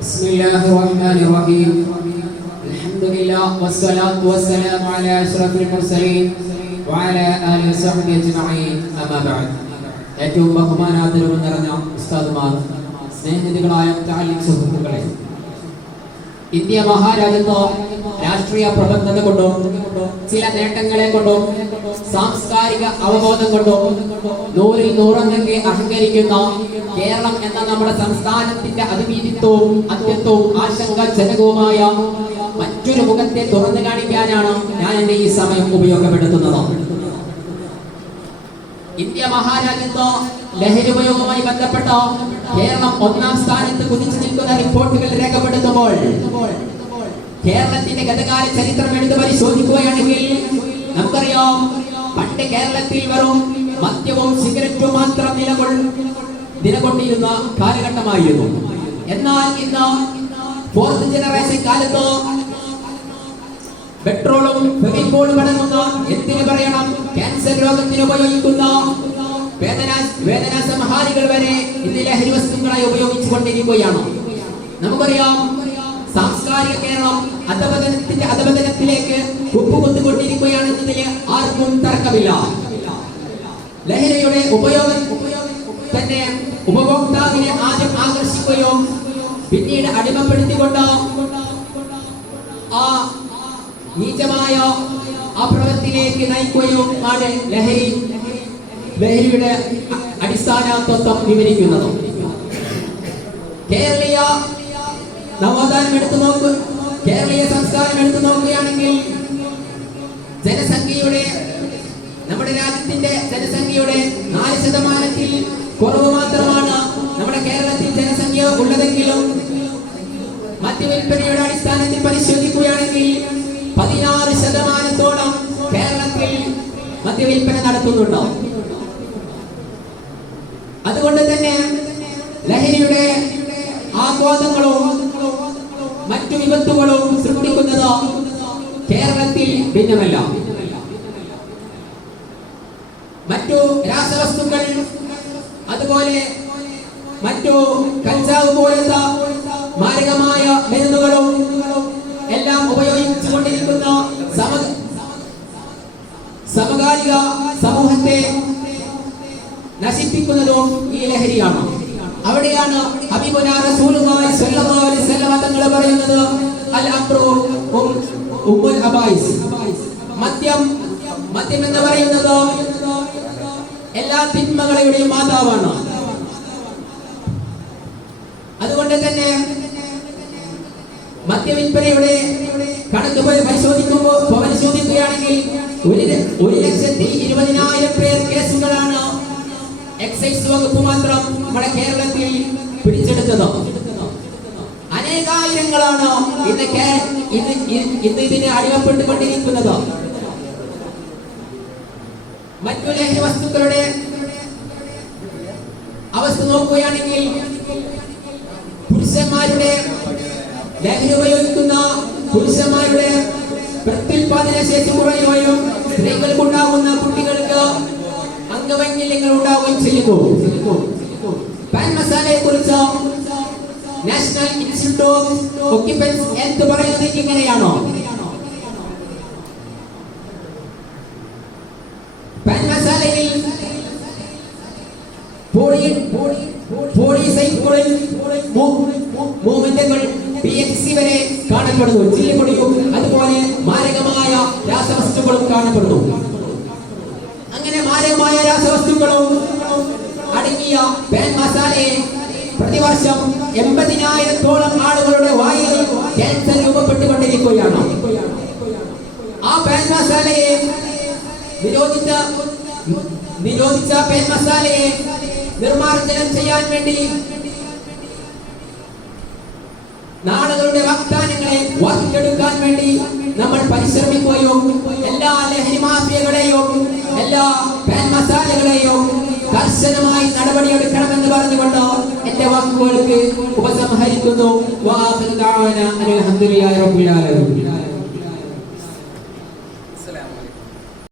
بسم الله الرحمن الرحيم الحمد لله والصلاة والسلام على أشرف المرسلين وعلى آله وصحبه أجمعين أما بعد ഏറ്റവും ബഹുമാനാദരവ് നിറഞ്ഞ ഉസ്താദുമാർ, സ്നേഹിതകളായ മുതഅല്ലിം സുഹൃത്തുക്കളെ, ഇന്ത്യ മഹാരാജ്യത്ത് രാഷ്ട്രീയ പ്രബന്ധത കൊണ്ടോ ചില നേട്ടങ്ങളെ കൊണ്ടോ സാംസ്കാരിക അവബോധം കൊണ്ടോ നൂറിൽ നൂറെന്നൊക്കെ അഹങ്കരിക്കുന്ന കേരളം എന്ന നമ്മുടെ സംസ്ഥാനത്തിന്റെ അതിവീതിത്വവും അത്യത്വവും ആശങ്കാജനകവുമായ മറ്റൊരു മുഖത്തെ തുറന്നു കാണിക്കാനാണ് ഞാൻ എന്റെ ഈ സമയം ഉപയോഗപ്പെടുത്തുന്നത്. ഇന്ത്യ മഹാരാജ്യത്ത് ലഹരി ഉപയോഗവുമായി ബന്ധപ്പെട്ട കേരളം ഒന്നാം സ്ഥാനത്ത് കുതിച്ചു നിൽക്കുന്ന റിപ്പോർട്ടുകൾ രേഖപ്പെടുത്തുമ്പോൾ കേരളത്തിന്റെ ഗതകാല ചരിത്രം എടുത്ത് പരിശോധിക്കുകയാണെങ്കിൽ നമുക്കറിയാം, പണ്ട് കേരളത്തിൽ വെറും മദ്യവും സിഗരറ്റും മാത്രം നിലകൊണ്ടിരുന്ന കാലഘട്ടമായിരുന്നു. എന്നാൽ ഇന്ന് ഫോർത്ത് ജനറേഷൻ കാലത്ത് പെട്രോളും ഫെവിക്കോളും അടങ്ങുന്ന, എന്തിനു പറയണം, ക്യാൻസർ രോഗത്തിന് ഉപയോഗിക്കുന്ന വേദന സംഹാരികൾ വരെ ഇന്ന് ലഹരി വസ്തുക്കളായി ഉപയോഗിച്ചു കൊണ്ടിരിക്കുകയാണ്. നമുക്കറിയാം, സാംസ്കാരിക കേരളം അധപതനത്തിലേക്ക് കുപ്പുകൊണ്ടുകൊണ്ടിരിക്കുകയാണെന്നതിന് ആർക്കും തർക്കമില്ല. ലഹരിയുടെ ഉപയോഗം തന്നെ ഉപഭോക്താവിനെ ആദ്യം ആകർഷിക്കുകയും പിന്നീട് അടിമപ്പെടുത്തിക്കൊണ്ട് ആ നീചമായ ആ പ്രവൃത്തിയിലേക്ക് നയിക്കുകയും ആണ് ലഹരിയുടെ അടിസ്ഥാന തത്വം വിവരിക്കുന്നത്. കേരളീയ നവോത്ഥാനം എടുത്തു നോക്കുക, കേരളീയ സംസ്കാരം എടുത്തു നോക്കുകയാണെങ്കിൽ നമ്മുടെ രാജ്യത്തിന്റെ ജനസംഖ്യയുടെ 4% കുറവ് മാത്രമാണ് നമ്മുടെ കേരളത്തിൽ ജനസംഖ്യ ഉള്ളതെങ്കിലും മദ്യവിൽപ്പനയുടെ അടിസ്ഥാനത്തിൽ പരിശോധിക്കുകയാണെങ്കിൽ 16% കേരളത്തിൽ മദ്യവിൽപ്പന നടത്തുന്നുണ്ട്. അതുകൊണ്ട് തന്നെ ലഹരിയുടെ ആഘാതങ്ങളും മറ്റു വിപത്തുകളും സൃഷ്ടിക്കുന്നത് കേരളത്തിൽ ഭിന്നമല്ല. മറ്റു രാസവസ്തുക്കൾ, അതുപോലെ മറ്റു കഞ്ചാവ് പോലത്തെ മാരകമായ മരുന്നുകളും എല്ലാം ഉപയോഗിച്ചു കൊണ്ടിരിക്കുന്ന സമകാലിക സമൂഹത്തെ നശിപ്പിക്കുന്നതും ഈ ലഹരിയാണ്. അവിടെയാണ് ഹബീബുനാ റസൂലുള്ളാഹി സ്വല്ലല്ലാഹു അലൈഹി വസല്ലം തങ്ങൾ പറയുന്നത്, അൽ അംറു ഉമ്മുൽ അബായിസ്. മദ്യം എന്ന് പറയുന്നത് എല്ലാ തിന്മകളുടെയും മാതാവാണ്. അതുകൊണ്ട് തന്നെ മദ്യവിൽപ്പനയുടെ കണക്ക് പരിശോധിക്കുകയാണെങ്കിൽ 1,20,000 പേർ കേസുകളാണ് എക്സൈസ് വകുപ്പ് മാത്രം നമ്മുടെ കേരളത്തിൽ പിടിച്ചെടുത്തത്. അനേകായിരങ്ങളാണ് ഇന്ന് ഇതിന് അടിമപ്പെട്ടുകൊണ്ടിരിക്കുന്നത്. മറ്റു ലഹരി വസ്തുക്കളുടെ അവസ്ഥ നോക്കുകയാണെങ്കിൽ പുരുഷന്മാരുടെ ലഹരി ഉപയോഗിക്കുന്ന പുരുഷന്മാരുടെ പ്രത്യുൽപാദന ശേഷി കുറയുകയും സ്ത്രീകൾക്കുണ്ടാകുന്ന കുട്ടികൾക്ക് അംഗവൈകല്യങ്ങൾ ഉണ്ടാവുകയും ചെയ്യുന്നു. പാൻ മസാലയെ കുറിച്ച് നാഷണൽ ഇൻസ്റ്റിറ്റ്യൂട്ട് ഓഫ് ഓക്യുപൻസ് ഹെൽത്ത് പറയുന്നത് ഇങ്ങനെയാണോ: പാൻ മസാലയിൽ പോളിസൈക്ലോയിൻ മൂവ്മെന്റുകൾ PHC വരെ കാണപ്പെടുന്നു. ചില്ലിപ്പൊടിയും അതുപോലെ മാരകമായ രാസവസ്തുക്കളും കാണപ്പെടുന്നു. അങ്ങനെ മാരകമായ രാസവസ്തുക്കളും അടങ്ങിയ പാൻ മസാലയെ പ്രതിവർഷം 80,000-ഓളം ആളുകളുടെ വായിൽ ക്യാൻസർ രൂപപ്പെട്ടുകൊണ്ടിരിക്കുകയാണ്. ആ പാൻ മസാലയെ നിരോധിച്ച പാൻ മസാലയെ നിർമ്മാർജ്ജനം ചെയ്യാൻ വേണ്ടി നാടുകളുടെ വാഗ്ദാനങ്ങളെ വാർത്തെടുക്കാൻ വേണ്ടി നമ്മൾ പരിശ്രമിക്കുകയും എല്ലാ ലഹരി മാഫിയകളെയും എല്ലാ പാൻ മസാലകളെയും കർശനമായി നടപടിയെടുക്കണമെന്ന് പറഞ്ഞുകൊണ്ട് എന്റെ വാക്കുകൾക്ക് ഉപസംഹരിക്കുന്നു. അൽഹംദുലില്ലാഹി റബ്ബിൽ ആലമീൻ.